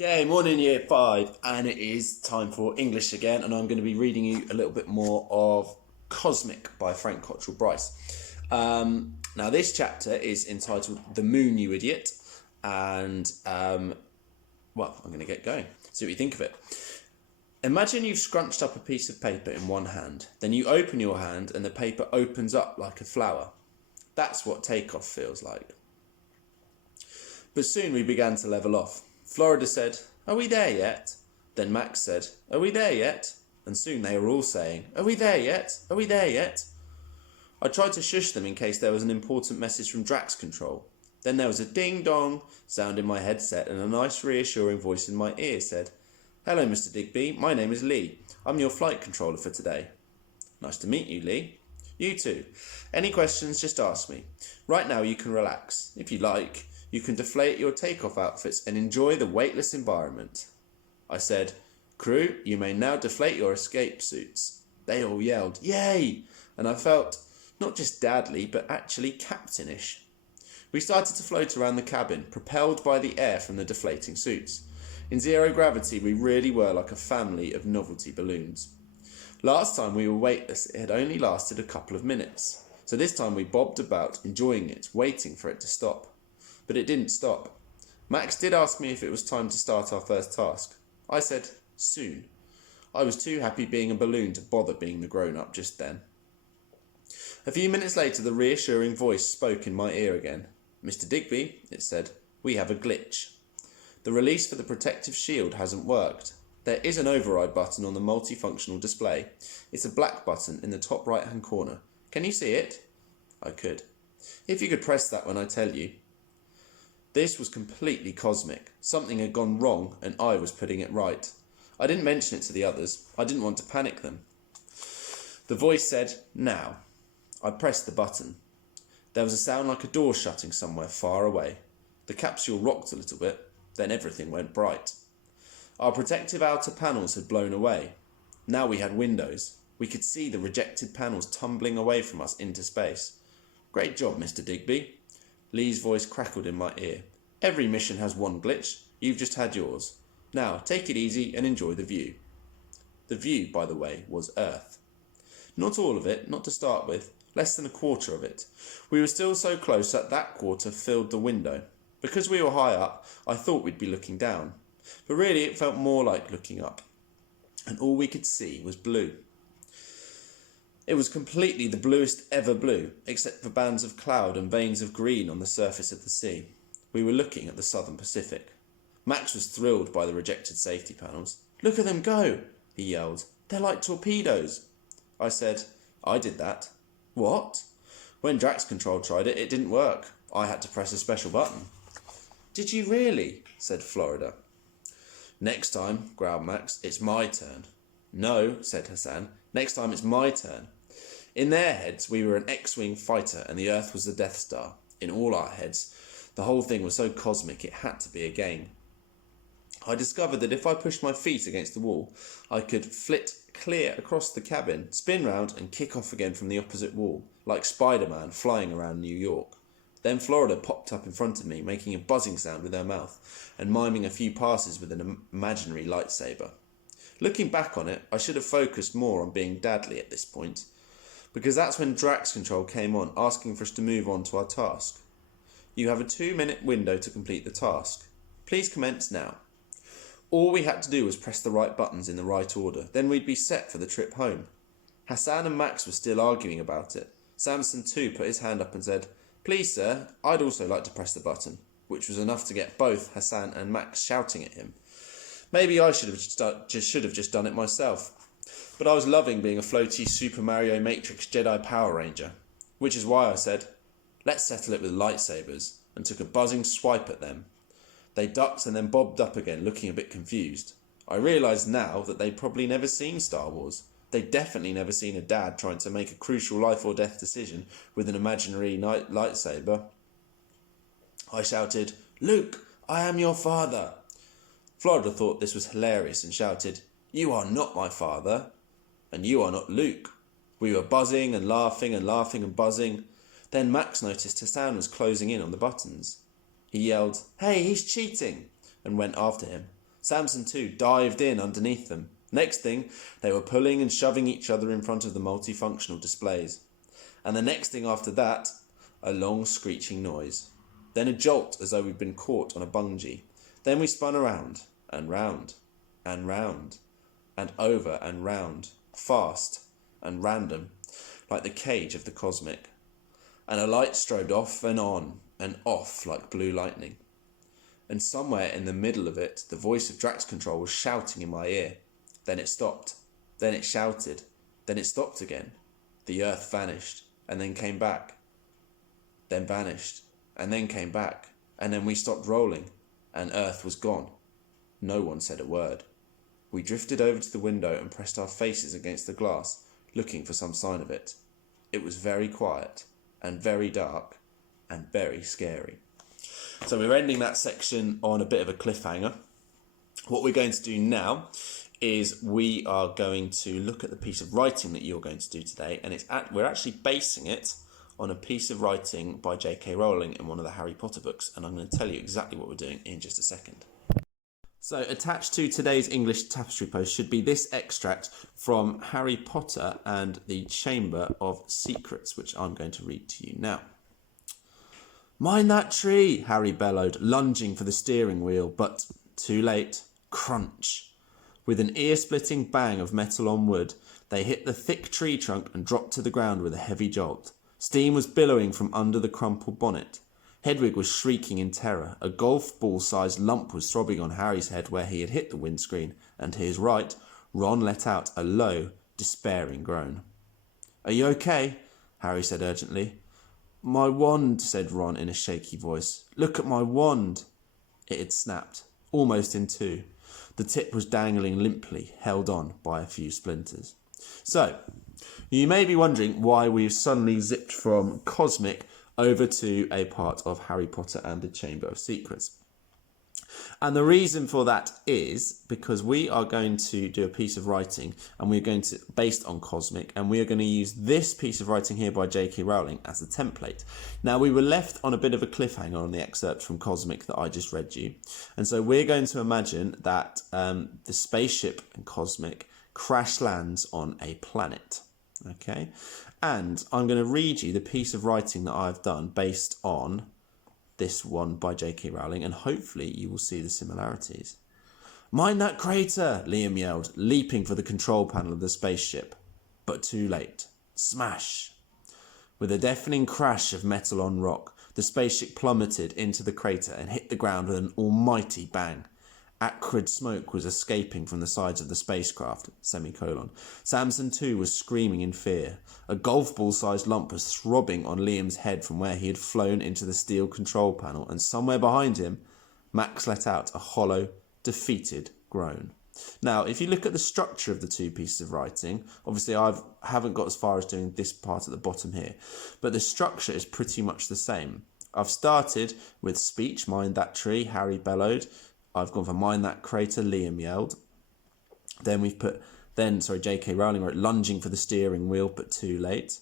Okay, morning year 5, and it is time for English again, and I'm going to be reading you a little bit more of Cosmic by Frank Cottrell Bryce. Now this chapter is entitled The Moon, You Idiot, and I'm going to get going, see what you think of it. Imagine you've scrunched up a piece of paper in one hand, then you open your hand and the paper opens up like a flower. That's what takeoff feels like. But soon we began to level off. Florida said, "Are we there yet?" Then Max said, "Are we there yet?" And soon they were all saying, "Are we there yet? Are we there yet?" I tried to shush them in case there was an important message from Drax Control. Then there was a ding-dong sound in my headset and a nice reassuring voice in my ear said, "Hello, Mr. Digby, my name is Lee. I'm your flight controller for today." "Nice to meet you, Lee." "You too. Any questions, just ask me. Right now you can relax. If you like, you can deflate your takeoff outfits and enjoy the weightless environment." I said, "Crew, you may now deflate your escape suits." They all yelled, "Yay!" And I felt not just dadly, but actually captainish. We started to float around the cabin, propelled by the air from the deflating suits. In zero gravity, we really were like a family of novelty balloons. Last time we were weightless, it had only lasted a couple of minutes. So this time we bobbed about, enjoying it, waiting for it to stop. But it didn't stop. Max did ask me if it was time to start our first task. I said, soon. I was too happy being a balloon to bother being the grown-up just then. A few minutes later, the reassuring voice spoke in my ear again. "Mr. Digby," it said, "we have a glitch. The release for the protective shield hasn't worked. There is an override button on the multifunctional display. It's a black button in the top right-hand corner. Can you see it?" I could. "If you could press that when I tell you." This was completely cosmic. Something had gone wrong and I was putting it right. I didn't mention it to the others. I didn't want to panic them. The voice said, "Now." I pressed the button. There was a sound like a door shutting somewhere far away. The capsule rocked a little bit, then everything went bright. Our protective outer panels had blown away. Now we had windows. We could see the rejected panels tumbling away from us into space. "Great job, Mr. Digby." Lee's voice crackled in my ear. "Every mission has one glitch. You've just had yours. Now, take it easy and enjoy the view." The view, by the way, was Earth. Not all of it, not to start with, less than a quarter of it. We were still so close that quarter filled the window. Because we were high up, I thought we'd be looking down. But really it felt more like looking up. And all we could see was blue. It was completely the bluest ever blue, except for bands of cloud and veins of green on the surface of the sea. We were looking at the southern Pacific. Max was thrilled by the rejected safety panels. "Look at them go," he yelled. "They're like torpedoes." I said, "I did that." "What?" "When Drax Control tried it, it didn't work. I had to press a special button." "Did you really?" said Florida. "Next time," growled Max, "it's my turn." "No," said Hassan. "Next time it's my turn." In their heads, we were an X-Wing fighter and the Earth was the Death Star. In all our heads, the whole thing was so cosmic it had to be a game. I discovered that if I pushed my feet against the wall, I could flit clear across the cabin, spin round and kick off again from the opposite wall, like Spider-Man flying around New York. Then Florida popped up in front of me, making a buzzing sound with her mouth and miming a few passes with an imaginary lightsaber. Looking back on it, I should have focused more on being dadly at this point, because that's when Drax Control came on, asking for us to move on to our task. "You have a 2-minute window to complete the task. Please commence now." All we had to do was press the right buttons in the right order, then we'd be set for the trip home. Hassan and Max were still arguing about it. Samson too put his hand up and said, "Please sir, I'd also like to press the button," which was enough to get both Hassan and Max shouting at him. Maybe I should have just done it myself. But I was loving being a floaty Super Mario Matrix Jedi Power Ranger, which is why I said, "Let's settle it with lightsabers," and took a buzzing swipe at them. They ducked and then bobbed up again, looking a bit confused. I realised now that they'd probably never seen Star Wars. They'd definitely never seen a dad trying to make a crucial life or death decision with an imaginary lightsaber. I shouted, "Luke, I am your father." Florida thought this was hilarious and shouted, "You are not my father. And you are not Luke." We were buzzing and laughing and laughing and buzzing. Then Max noticed Hassan was closing in on the buttons. He yelled, "Hey, he's cheating," and went after him. Samson too dived in underneath them. Next thing, they were pulling and shoving each other in front of the multifunctional displays. And the next thing after that, a long screeching noise. Then a jolt as though we'd been caught on a bungee. Then we spun around and round and round and over and round, fast and random, like the cage of the cosmic. And a light strobed off and on and off like blue lightning. And somewhere in the middle of it, the voice of Drax Control was shouting in my ear. Then it stopped. Then it shouted. Then it stopped again. The earth vanished and then came back. Then vanished and then came back. And then we stopped rolling and earth was gone. No one said a word. We drifted over to the window and pressed our faces against the glass, looking for some sign of it. It was very quiet and very dark and very scary. So we're ending that section on a bit of a cliffhanger. What we're going to do now is we are going to look at the piece of writing that you're going to do today, and we're actually basing it on a piece of writing by J.K. Rowling in one of the Harry Potter books, and I'm going to tell you exactly what we're doing in just a second. So attached to today's English tapestry post should be this extract from Harry Potter and the Chamber of Secrets, which I'm going to read to you now. "Mind that tree," Harry bellowed, lunging for the steering wheel, but too late. Crunch. With an ear-splitting bang of metal on wood, they hit the thick tree trunk and dropped to the ground with a heavy jolt. Steam was billowing from under the crumpled bonnet. Hedwig was shrieking in terror. A golf ball-sized lump was throbbing on Harry's head where he had hit the windscreen, and to his right, Ron let out a low, despairing groan. "Are you okay?" Harry said urgently. "My wand," said Ron in a shaky voice. "Look at my wand." It had snapped, almost in two. The tip was dangling limply, held on by a few splinters. So, you may be wondering why we've suddenly zipped from Cosmic over to a part of Harry Potter and the Chamber of Secrets. And the reason for that is because we are going to do a piece of writing and we're going to, based on Cosmic, and we are going to use this piece of writing here by J.K. Rowling as a template. Now, we were left on a bit of a cliffhanger on the excerpt from Cosmic that I just read you. And so we're going to imagine that the spaceship in Cosmic crash lands on a planet. Okay? And I'm going to read you the piece of writing that I've done based on this one by J.K. Rowling, and hopefully you will see the similarities. "Mind that crater," Liam yelled, leaping for the control panel of the spaceship. But too late. Smash! With a deafening crash of metal on rock, the spaceship plummeted into the crater and hit the ground with an almighty bang. Acrid smoke was escaping from the sides of the spacecraft, Samson too was screaming in fear. A golf ball-sized lump was throbbing on Liam's head from where he had flown into the steel control panel, and somewhere behind him, Max let out a hollow, defeated groan. Now, if you look at the structure of the two pieces of writing, obviously I haven't got as far as doing this part at the bottom here, but the structure is pretty much the same. I've started with speech, "Mind that tree," Harry bellowed. I've gone for "Mind that crater," Liam yelled. Then J.K. Rowling wrote "lunging for the steering wheel, but too late."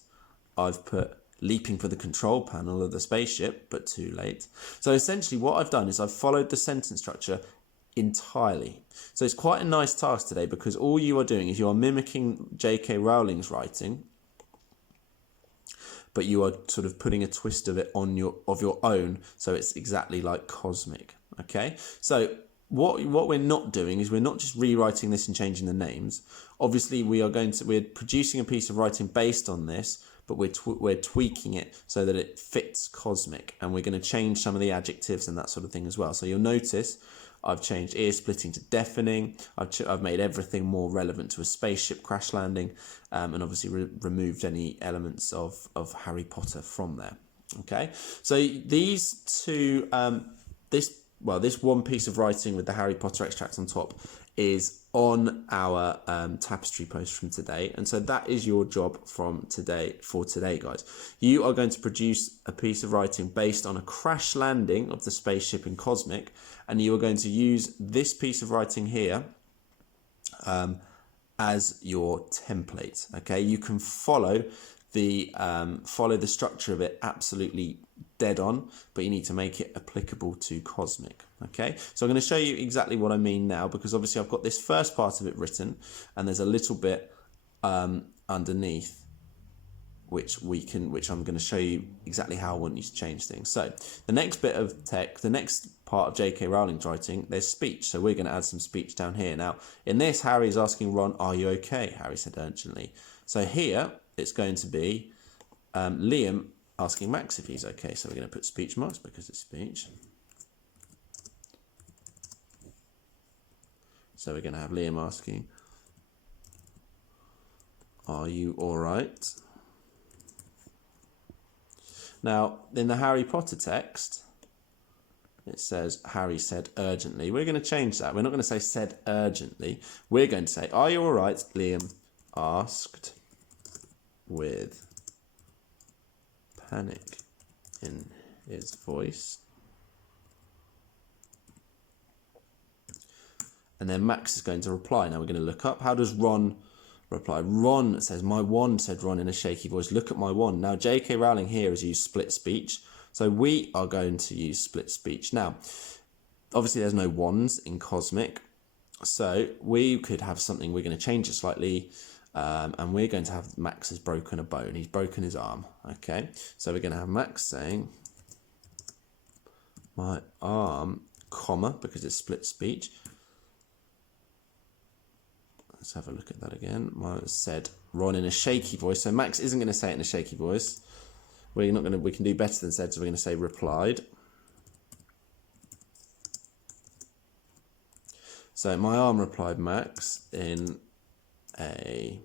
I've put "leaping for the control panel of the spaceship, but too late." So essentially what I've done is I've followed the sentence structure entirely. So it's quite a nice task today because all you are doing is you are mimicking J.K. Rowling's writing, but you are sort of putting a twist of it on your own, so it's exactly like Cosmic. Okay, so what we're not doing is we're not just rewriting this and changing the names. Obviously, we're producing a piece of writing based on this, but we're tweaking it so that it fits Cosmic, and we're going to change some of the adjectives and that sort of thing as well. So you'll notice I've changed ear splitting to deafening. I've made everything more relevant to a spaceship crash landing, and obviously removed any elements of Harry Potter from there. Okay, so these two, this one piece of writing with the Harry Potter extract on top is on our tapestry post from today, and so that is your job for today, guys. You are going to produce a piece of writing based on a crash landing of the spaceship in Cosmic, and you are going to use this piece of writing here as your template. Okay, you can follow the structure of it absolutely dead on, but you need to make it applicable to Cosmic. Okay, so I'm going to show you exactly what I mean now, because obviously I've got this first part of it written, and there's a little bit underneath which I'm going to show you exactly how I want you to change things. So the next bit of text, the next part of J.K. Rowling's writing, there's speech. So we're going to add some speech down here. Now, in this, Harry's asking Ron, "Are you okay?" Harry said urgently. So here, it's going to be Liam asking Max if he's okay. So we're going to put speech marks because it's speech. So we're going to have Liam asking, "Are you all right?" Now, in the Harry Potter text, it says, Harry said urgently. We're going to change that. We're not going to say said urgently. We're going to say, "Are you all right?" Liam asked with panic in his voice. And then Max is going to reply. Now we're going to look up. How does Ron reply? Ron says, "My wand," said Ron in a shaky voice. "Look at my wand." Now, J.K. Rowling here has used split speech. So we are going to use split speech. Now, obviously there's no wands in Cosmic. So we could have something, we're going to change it slightly. And we're going to have Max has broken a bone. He's broken his arm. Okay. So we're going to have Max saying, "My arm, comma," because it's split speech. Let's have a look at that again. Said Ron in a shaky voice. So Max isn't going to say it in a shaky voice. We can do better than said, so we're going to say replied. So "My arm," replied Max in a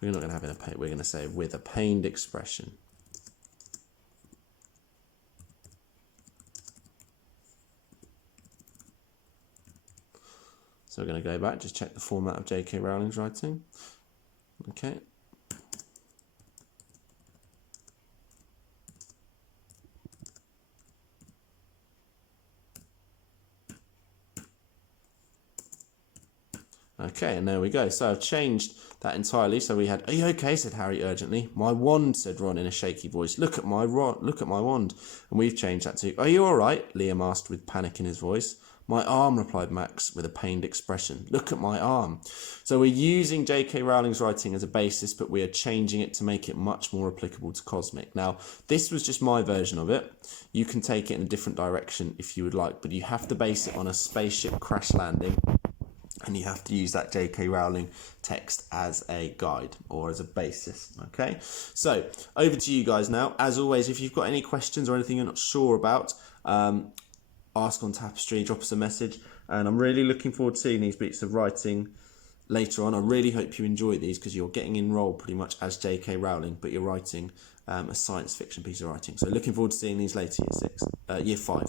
we're not going to have in a pain, we're going to say with a pained expression. So we're going to go back, just check the format of J.K. Rowling's writing. Okay. Okay, and there we go. So I've changed that entirely. So we had, "Are you okay?" said Harry urgently. "My wand," said Ron in a shaky voice. Look at my wand." And we've changed that to, "Are you all right?" Liam asked with panic in his voice. "My arm," replied Max with a pained expression. "Look at my arm." So we're using J.K. Rowling's writing as a basis, but we are changing it to make it much more applicable to Cosmic. Now, this was just my version of it. You can take it in a different direction if you would like, but you have to base it on a spaceship crash landing. And you have to use that J.K. Rowling text as a guide or as a basis, okay? So, over to you guys now. As always, if you've got any questions or anything you're not sure about, ask on Tapestry, drop us a message. And I'm really looking forward to seeing these bits of writing later on. I really hope you enjoy these because you're getting enrolled pretty much as J.K. Rowling, but you're writing a science fiction piece of writing. So, looking forward to seeing these later, year 5.